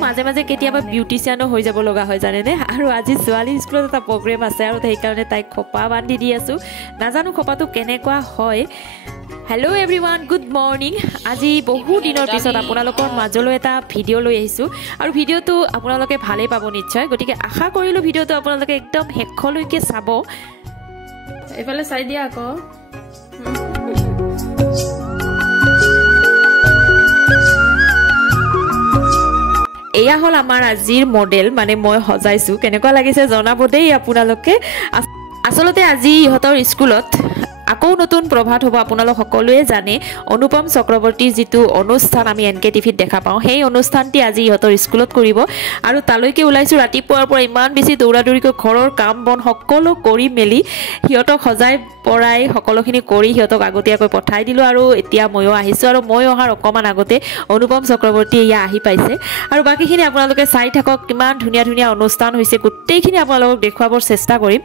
মাজে মাজে কেতিয়াবা বিউটিচিয়ানো হৈ যাব লগা হয় জানেনে আৰু আজি ছোৱালী স্কুলত এটা প্ৰগ্ৰেম আছে আৰু সেইকাৰণে তাইক খোপা বান্ধি দি আছোঁ নাজানো খোপাটো কেনেকুৱা হয় হেল্ল' এভৰিৱান গুড মৰ্নিং আজি বহু দিনৰ পিছত আপোনালোকৰ মাজলৈ এটা ভিডিঅ' লৈ আহিছোঁ আৰু ভিডিঅ'টো আপোনালোকে ভালেই পাব নিশ্চয় গতিকে আশা কৰিলোঁ ভিডিঅ'টো আপোনালোকে একদম শেষলৈকে চাব এইফালে চাই দিয়া আকৌ এয়া হল আমাৰ আজিৰ মডেল মানে মই সজাইছোঁ কেনেকুৱা লাগিছে জনাব দেই আপোনালোকে আসলতে আজি ইহঁতৰ স্কুলত আকৌ নতুন প্ৰভাত হ'ব আপোনালোক সকলোৱে জানে অনুপম চক্ৰৱৰ্তীৰ যিটো অনুষ্ঠান আমি এনকে টিভিত দেখা পাওঁ সেই অনুষ্ঠানটি আজি ইহঁতৰ স্কুলত কৰিব আৰু তালৈকে ওলাইছোঁ ৰাতিপুৱাৰ পৰা ইমান বেছি দৌৰাদৌৰিকৈ ঘৰৰ কাম বন সকলো কৰি মেলি সিহঁতক সজাই পৰাই সকলোখিনি কৰি সিহঁতক আগতীয়াকৈ পঠাই দিলোঁ আৰু এতিয়া ময়ো আহিছোঁ আৰু মই অহাৰ অকণমান আগতে অনুপম চক্ৰৱৰ্তী এয়া আহি পাইছে আৰু বাকীখিনি আপোনালোকে চাই থাকক কিমান ধুনীয়া ধুনীয়া অনুষ্ঠান হৈছে গোটেইখিনি আপোনালোকক দেখুৱাবৰ চেষ্টা কৰিম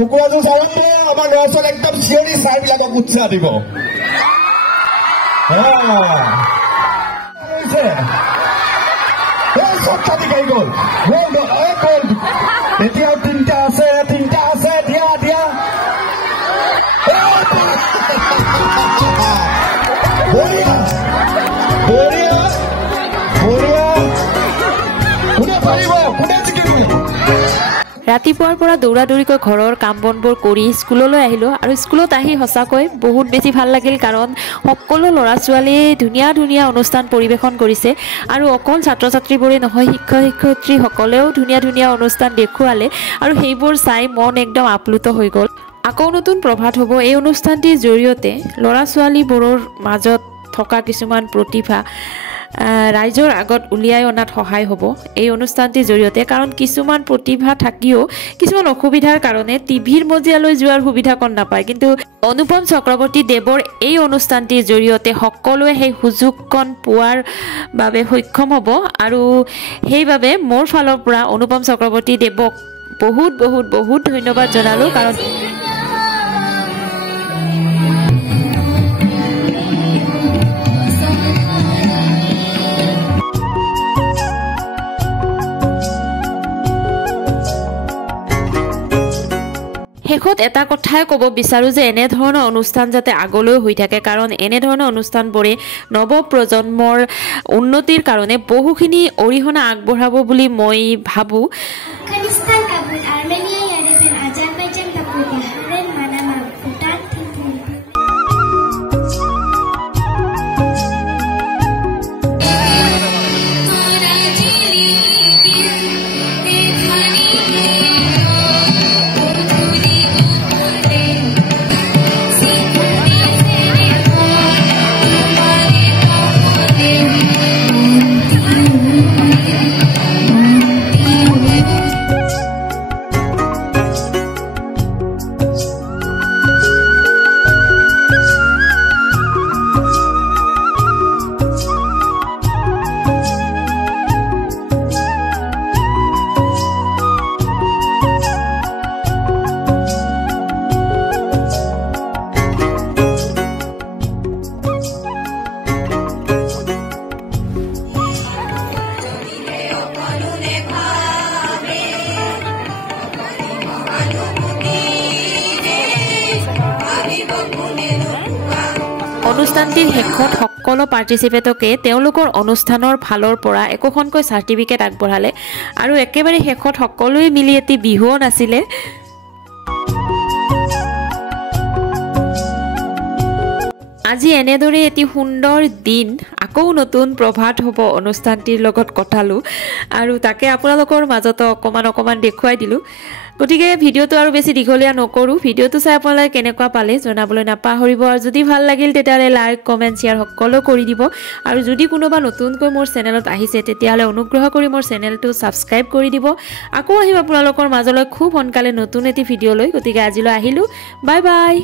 কুকুৰাটো চাউলটো আমাৰ ল'ৰা ছোৱালী একদম চিঞৰি চাইবিলাকক উৎসাহ দিব এতিয়াও তিনিটা আছে দিয়া দিয়া বঢ়িয়া বঢ়িয়া বঢ়িয়া কোনে পাৰিব কোনে জিকিব ৰাতিপুৱাৰ পৰা দৌৰাদৌৰিকৈ ঘৰৰ কাম বনবোৰ কৰি স্কুললৈ আহিলোঁ আৰু স্কুলত আহি সঁচাকৈ বহুত বেছি ভাল লাগিল কাৰণ সকলো ল'ৰা ছোৱালীয়ে ধুনীয়া ধুনীয়া অনুষ্ঠান পৰিৱেশন কৰিছে আৰু অকল ছাত্ৰ ছাত্ৰীবোৰে নহয় শিক্ষক শিক্ষয়িত্ৰীসকলেও ধুনীয়া ধুনীয়া অনুষ্ঠান দেখুৱালে আৰু সেইবোৰ চাই মন একদম আপ্লুত হৈ গ'ল আকৌ নতুন প্ৰভাত হ'ব এই অনুষ্ঠানটিৰ জৰিয়তে ল'ৰা ছোৱালীবোৰৰ মাজত থকা কিছুমান প্ৰতিভা ৰাইজৰ আগত উলিয়াই অনাত সহায় হ'ব এই অনুষ্ঠানটিৰ জৰিয়তে কাৰণ কিছুমান প্ৰতিভা থাকিও কিছুমান অসুবিধাৰ কাৰণে টিভিৰ মজিয়ালৈ যোৱাৰ সুবিধা কণ নাপায় কিন্তু অনুপম চক্ৰৱৰ্তী দেৱৰ এই অনুষ্ঠানটিৰ জৰিয়তে সকলোৱে সেই সুযোগকণ পোৱাৰ বাবে সক্ষম হ'ব আৰু সেইবাবে মোৰ ফালৰ পৰা অনুপম চক্ৰৱৰ্তী দেৱক বহুত বহুত বহুত ধন্যবাদ জনালোঁ কাৰণ শেষত এটা কথাই ক'ব বিচাৰোঁ যে এনেধৰণৰ অনুষ্ঠান যাতে আগলৈ হৈ থাকে কাৰণ এনেধৰণৰ অনুষ্ঠানবোৰে নৱপ্ৰজন্মৰ উন্নতিৰ কাৰণে বহুখিনি অৰিহণা আগবঢ়াব বুলি মই ভাবোঁ অনুষ্ঠানটিৰ শেষত সকলো পাৰ্টিচিপেটকে তেওঁলোকৰ অনুষ্ঠানৰ ফালৰ পৰা একোখনকৈ চাৰ্টিফিকেট আগবঢ়ালে আৰু একেবাৰে শেষত সকলোৱে মিলি এটি বিহুও নাছিলে আজি এনেদৰে এটি সুন্দৰ দিন আকৌ নতুন প্ৰভাত হ'ব অনুষ্ঠানটিৰ লগত কটালোঁ আৰু তাকে আপোনালোকৰ মাজত অকমান দেখুৱাই দিলোঁ গতিকে ভিডিঅ'টো আৰু বেছি দীঘলীয়া নকৰোঁ ভিডিঅ'টো চাই আপোনালোকে কেনেকুৱা পালে জনাবলৈ নাপাহৰিব আৰু যদি ভাল লাগিল তেতিয়াহ'লে লাইক কমেণ্ট শ্বেয়াৰ সকলো কৰি দিব আৰু যদি কোনোবা নতুনকৈ মোৰ চেনেলত আহিছে তেতিয়াহ'লে অনুগ্ৰহ কৰি মোৰ চেনেলটো ছাবস্ক্ৰাইব কৰি দিব আকৌ আহিম আপোনালোকৰ মাজলৈ খুব সোনকালে নতুন এটি ভিডিঅ' লৈ গতিকে আজিলৈ আহিলোঁ বাই বাই